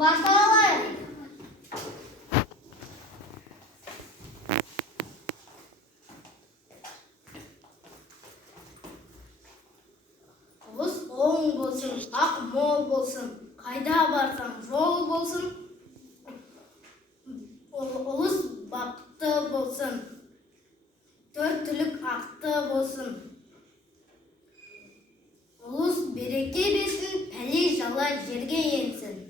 Başlayalım. Ұлыс оң болсын, ақ мол болсын, қайда барсаң жол болсын. Ұлыс бақытты болсын, төрт түлік ақты болсын. Ұлыс береке берсін, пәле жала жерге енсін.